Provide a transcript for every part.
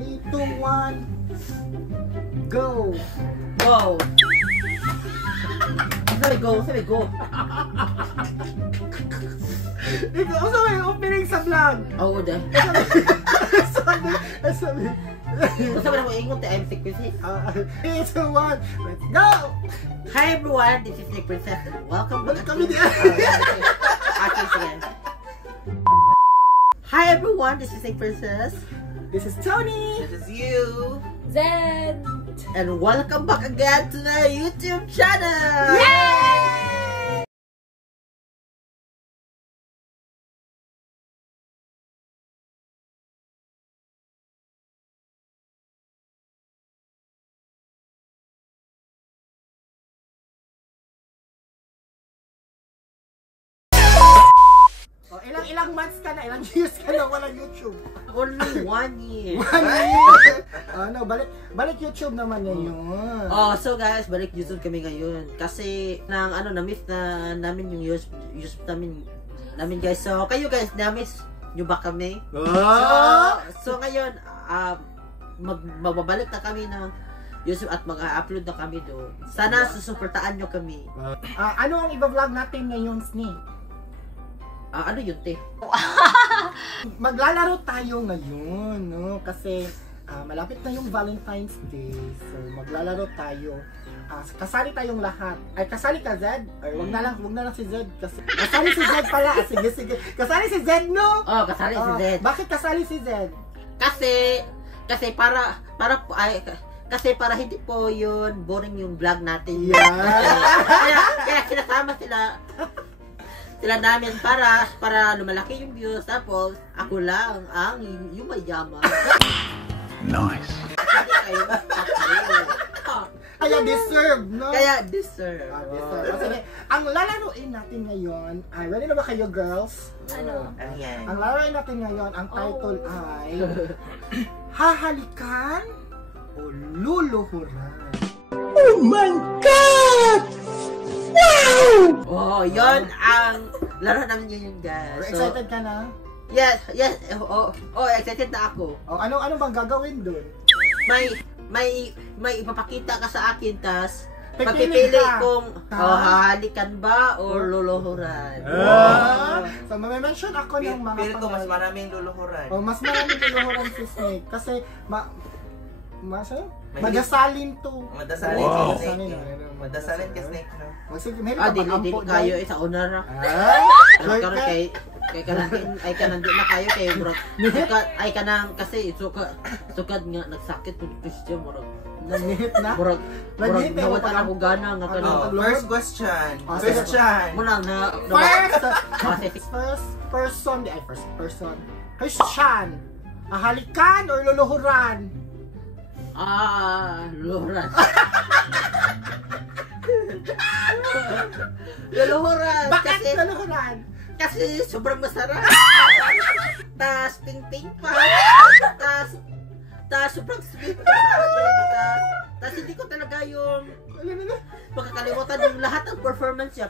3, 2, 1. Go! Go! Sabi go, sabi go. Ito, ano sa may opening sa vlog? Oo, dahil. Sabi. Basta mo na mo ingon, I'm Sick Princess. 3, 2, 1. Let's go! Hi everyone, this is Sick Princess. Welcome back. Kami din. Okay, sige. Hi everyone, this is Sick Princess. This is Tony. This is you. Zed! And welcome back again to the YouTube channel! Yay! Ilang months ka na, ilang years ka na walang YouTube. Only 1 year. 1 year? Ano, balik YouTube naman ngayon. Oh, so guys, balik YouTube kami ngayon. Kasi, na-miss na namin yung YouTube namin guys. So, kayo guys, na-miss nyo ba kami? So ngayon, magbabalik na kami ng YouTube at mag-upload na kami doon. Sana susuportaan nyo kami. Ano ang i-vlog natin ngayon, Snake? Ano yun, te? Maglalaro tayo ngayon, no? Kasi malapit na yung Valentine's Day. So maglalaro tayo. Kasali tayong lahat. Ay, kasali ka, Zed? Ay, wag na lang si Zed. Kasali si Zed pala. Sige. Kasali si Zed, no? Oh, kasali si Zed. Bakit kasali si Zed? Kasi para hindi po yun boring yung vlog natin. Yeah. Kaya sinasama sila namin para lumalaki yung views, tapos ako lang ang yung mayaman. Nice. Kaya deserve, no? Kaya deserve. Sige, ang lalaroin natin ngayon, ready na ba kayo, girls? Ano? Ayan. Ang lalaroin natin ngayon, ang title ay Hahalikan o Luluhuran. Oh my God! Wow! Oh, yon ang laro namin yun guys. So, Excited ka na? Yes. Oh, excited na ako. Ano bang gagawin dun? May ipapakita ka sa akin, tas Pipili papipili ka. kung hahalikan ba o luluhuran. So, may-mention ako ng mga Feel ko mas maraming luluhuran. mas maraming luluhuran si Snake. Kasi, madasalin to. Madasalin Wow. ka Snake. Madasalin ka Snake. Sige, meron ka Dili pag-ampo kayo dyan? isa una ra. Sure Karon ka? kay kanang di na kayo kay murag sukat ay kanang kasi sukat nga nagsakit pud siya murag Nangihit na? murag Nangihit na nawala pag- ako gana nga kanang First question. Sige. Question. muna na First person. Christian. Halikan or luluhuran? luluhuran. Luluhuran Bakit luluhuran? kasi sobrang masarap. Tas ping-ping pa. Tas sobrang sweet pa sa akin. Tas hindi ko talaga yung makakalimutan yung lahat ng performance niya.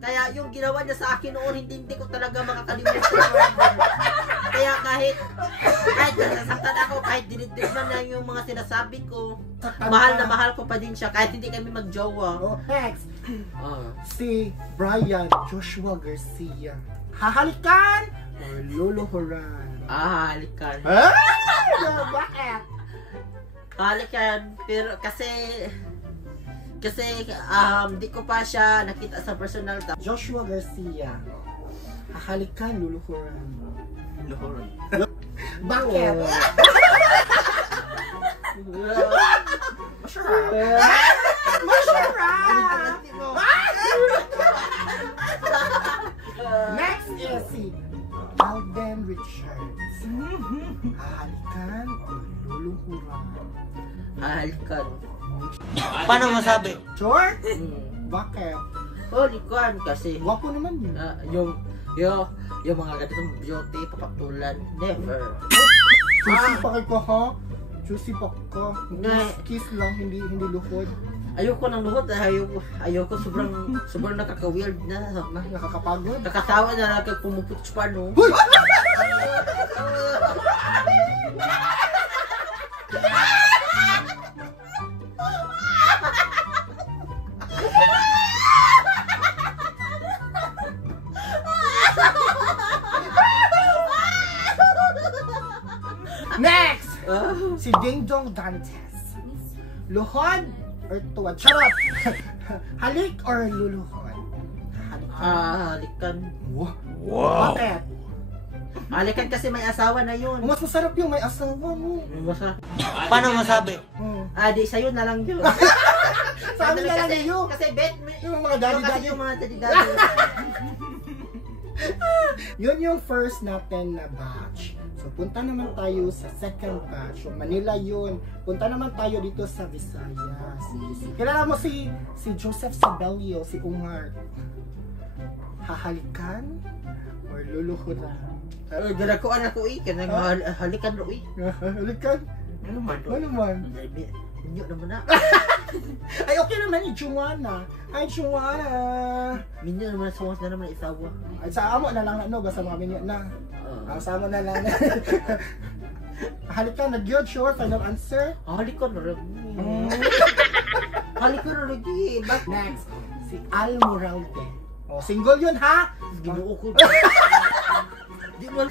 Kaya yung ginawa niya sa akin noon, hindi ko talaga makakalimutan. Kaya kahit nasasaktan ako, kahit dinidid man na yung mga sinasabi ko, mahal na mahal ko pa din siya, kahit hindi kami magjowa. Next. Si Brian Joshua Garcia. Hahalikan or luluhuran? Halikan. Bakit? Halikan, pero kasi di ko pa siya nakita sa personal. Joshua Garcia. Hahalikan, luluhuran. Luluhuran. Bakit? Masyara! Next is si Alden Richards. Hahalikan o luluhuran? Halikan. Paano masabi? Sure? Bakit? Halikan kasi Gwapo naman yun. yung mga ganitong beauty papatulan, never. Juicy pa kayo ha? Juicy pa ka. Kiss lang, hindi luhod. Ayoko ng luhod, ayoko sobrang nakaka-weird na. Nakakapagod. Nakatawa na pumuputch pa no. Next! Ah. Si Ding Dong Dantes. Luhod or tuwad? Charot! Halik or luluhod? Halik. Halikan. Wow. Bakit? Halikan kasi may asawa na yun. Mas masarap yung may asawa mo. Basta. Paano masabi? Di sa'yo na lang yun. Sa amin na lang kasi, yun. kasi bet, Yung mga kasi daddy-daddy. yung mga daddy-daddy. Yun yung first natin na batch. So, punta naman tayo sa second batch. So, Manila yun. Punta naman tayo dito sa Visayas. Kilala mo si Joseph Sabelio, si Umar. Hahalikan or luluhuran? Dalakuan ako kanang halikan ro Hahalikan? Ano man? Ano man? Minyo naman na. Ay, okay naman ni Juana. Hi, Juana. Minyo naman sa na naman isawa. Ay, sa amo na lang na, no? Basta mga minute na. Sa amo na lang. Halikan, nag-yod, sure, final answer. Halikan ro. Halikan ro di. Next, si Al Moralde. Oh, single yun, ha? Ginuo ko. Ginuo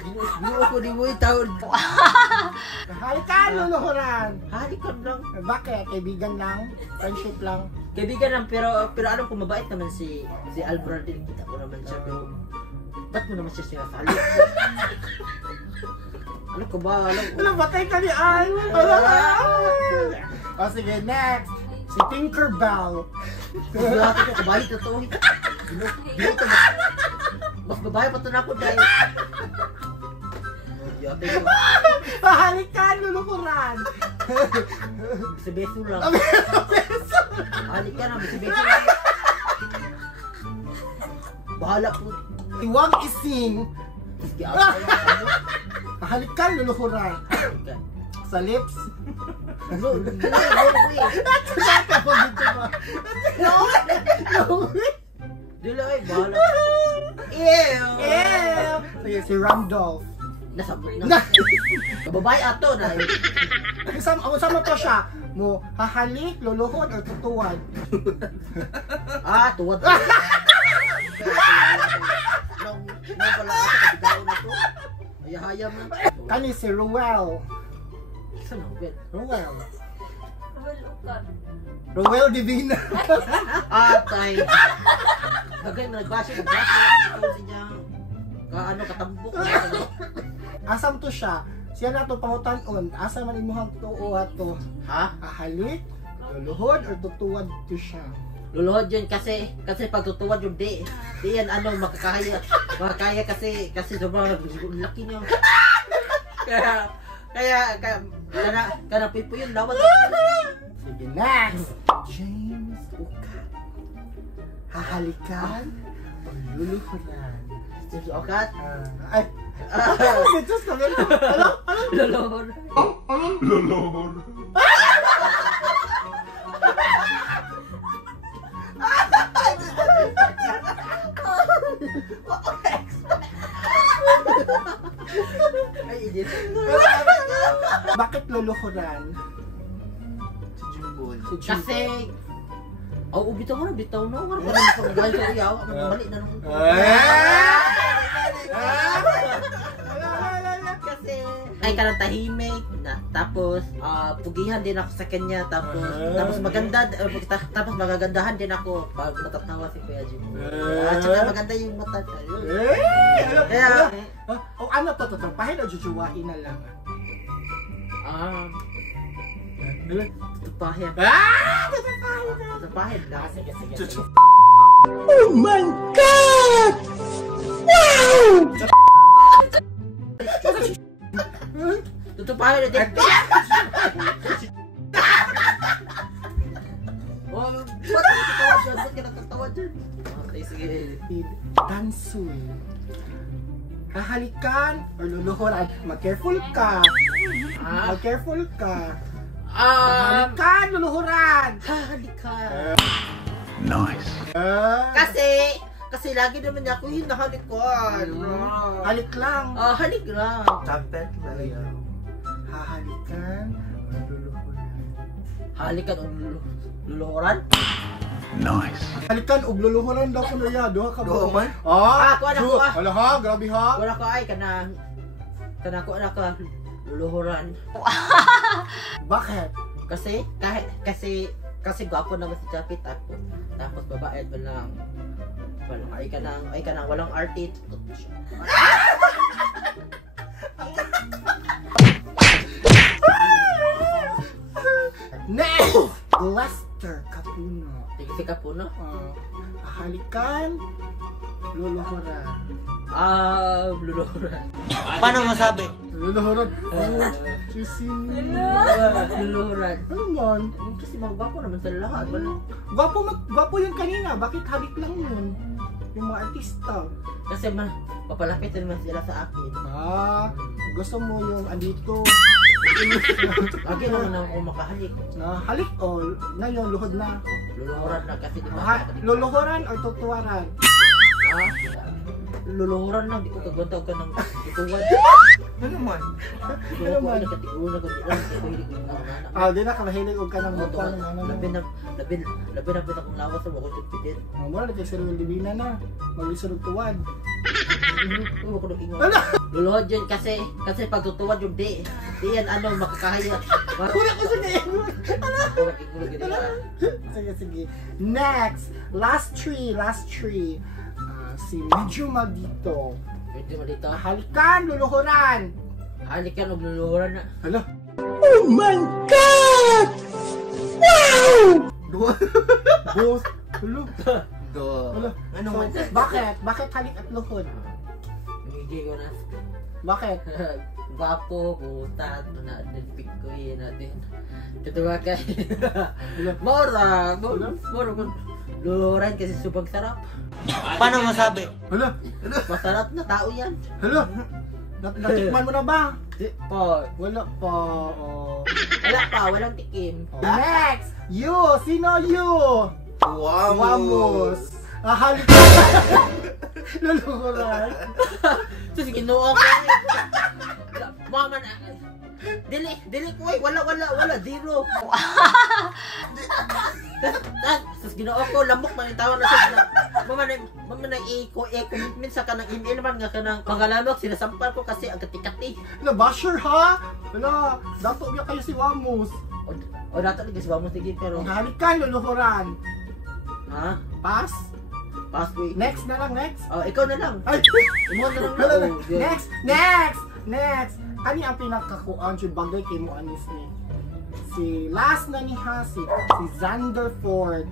ko di mo itaon. Halikan, luluhuran. Halikan lang. Bakit? Kaibigan lang? Friendship lang? Kaibigan lang pero alam ko mabait naman si Alvarado din. Kita ko naman siya pero ba't mo naman siya sinasali? Ano ko ba? Alam, batay ka ni Al. O, sige, next. Si Tinkerbell. Grabe ko, kabahay to to. Ginuo to. Mas babae pa to na ako dahil. Yabe ko. Halikan, luluhuran. Sa beso lang. Halikan na, sa beso lang. Bahala po. Iwang ising. Halikan, luluhuran. Sa lips. No. Dila ay, bahala. Ew! Sige, si Randolph. Nasabot na. Kababae ato na. Sama pa siya. Mo, hahalik, luluhod, or tutuwad? Tuwad. Nung pala ako sa kabigao na to. Hayahayam na. Kani si Ruel. Saan ang bet? Ruel. Ruel Divina. Tay. Bagay na nagbasa. Ikaw siya. Katambok. Asam to siya. Siya na to pangutanon. Asa man imuhang tuo ato. Ha? Hahalik, luluhod, or tutuwad to siya? Luluhod yun kasi pag tutuwad yung di yan makakaya kasi sobrang laki niyo. Kaya pipo yun lawat. Sige, next! James Ucat. Hahalikan o luluhuran? James Ucat? Ay! Just kami. Ano? Luluhod. Lolor. Ay, idit. Bakit luluhuran? Si Jimbol. Si Jimbo. Kasi bitaw mo na, bitaw na. Wala pa naman kung gaya sa iyaw. Mali na nung. Kasi ay ka ng tahimik na, tapos pugihan din ako sa kanya, tapos maganda, tapos magagandahan din ako pag natatawa si Kuya Jim. At saka maganda yung mata. Kaya Ano to? Tutupahin o jujuwain na lang? tutupahin. Tutupahin na. Sige. Oh my God! Tutupahin na din. Ba't ka natatawa dyan? Ba't ka natatawa dyan? Okay, sige. Tansoy. Hahalikan or luluhuran? Mag-careful ka. Mag-careful ka. Hahalikan, luluhuran. Hahalikan. Nice. Kasi lagi naman niya ako hinahalikan. Halik lang. Halik lang. Tapet lang. Hahalikan or luluhuran? Halikan o luluhuran? Nice. Halikan o luluhuran daw ko na yan. Duha ka ba? Duha man? Kuha na, kuha. Wala ha, grabe ha. Wala ka ay kanang ko na ka luluhuran. Bakit? Kasi gwapo naman si Chappy, tapos babae ba lang. Ay ka nang walang artist. Next! Lester Capuno. Tingin si Kapuno. Halikan, luluhuran. Luluhuran. Paano masabi? Luluhuran. Sising. Luluhuran. Ano man? Kasi mga gwapo naman sa lahat. Gwapo yun kanina. Bakit halik lang yun? Yung mga artista. Kasi papalapit naman sila sa akin. Gusto mo yung andito. Lagi naman ako makahalik. Halik o ngayon luhod na. Luluhuran na kasi di ba? Luluhuran o tutuwaran? Luluhuran lang, di ko kagwantag ka ng tutuwad. Ano naman? Di ko nakatiguan ako di lang. Di na kamahilig og ka ng mukha ng ano. Labi na akong lawas sa wakot yung pidin. Mura na tayo ng libina na. Maglisod og tuwad. Huwag ko nang ingon. Luluhod yun kasi pag tutuwad yung di yan makakahaya. Kuya ko sa ngayon. Sige. Next. Last three. Si Medyo Maldito. Medyo Maldito. Halikan, luluhuran. Halikan o luluhuran na. Hala. Oh my God! Wow! Boss. Hala. Hala. Ano man? Bakit halik at luhod? Hindi ko na. Bakit? Gwapo, butat, na-pick ko yun natin. Katuwa ka. Mora ko. Luluhuran kasi subang sarap. Paano masabi? Hala. Masarap na tao yan. Hala. Natikman mo na ba? Po. Wala pa. Wala pa, walang tikim. Next! You! Sino you? Wamos! Wamos! Halikan! Luluhuran. So, sige, no ako. Mama na. Dili ko eh. Wala. Zero. Tapos ginoo ko, lamok man yung tawa na siya. Mama na i-comment sa kanang email man nga kanang pangalamok, sinasampal ko kasi ang kati-kati. Basher ha? Wala, dato niya kayo si Wamos. O dato ni kasi ba mo sige pero. Halikan, luluhuran. Ha? Pass? Pass week. Next na lang, next. Ikaw na lang. Ay! Imo na lang. Hala. Next! Kani ang pinakakuan siya bagay kay mo anis ni. Si last na ni si Xander Ford.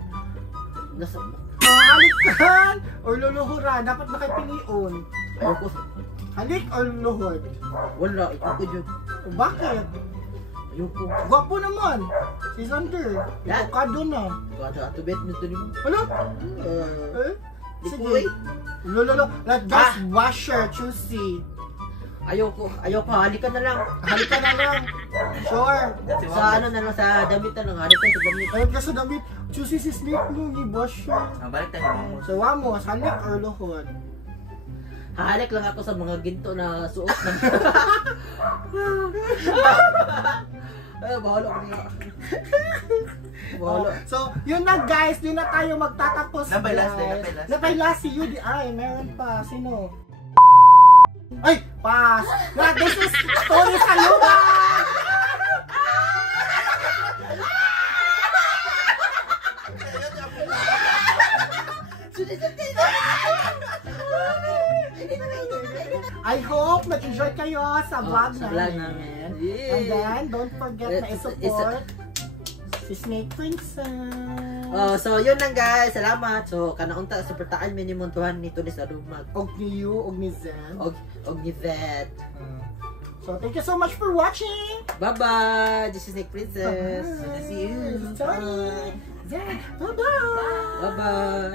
Nasa Halikan or luluhuran, dapat na kay piliun. ayoko. Halik or luluhod? Wala, ayoko yun. Bakit? Ayoko. Gwapo naman. Si Xander. Avocado na. Ato bet nito ni mo. Ano? Di ko Sige. Lolo. Just washer, choosy. Ayoko, halikan na lang. Halikan na lang. Sure. Sa ano na lang, sa damit na lang, halikan sa damit. Ayun ka sa damit. Choosy si Snake mo, i-washer. Balik tayo mo. So, Wamos, halik or luhod? Halik lang ako sa mga ginto na suot na. Ay, bahala ko niya. Bahala. So, yun na guys. Yun na tayo magtatapos. Napay last guys. day. Napay last si UDI. Meron pa. Sino? Ay! Pass! This is Story sa Lugar! I hope nag-enjoy kayo sa vlog namin. And then, don't forget na i-support si Snake Princess. So yun lang guys, salamat. So kanaunta suportaan mi nimong tuhan nito ni sa lumag. Og ni you, og ni Zen. Og ni Zed. So thank you so much for watching. Bye-bye. This is Snake Princess. Bye. See you. Bye. Zen. Bye-bye. Bye-bye.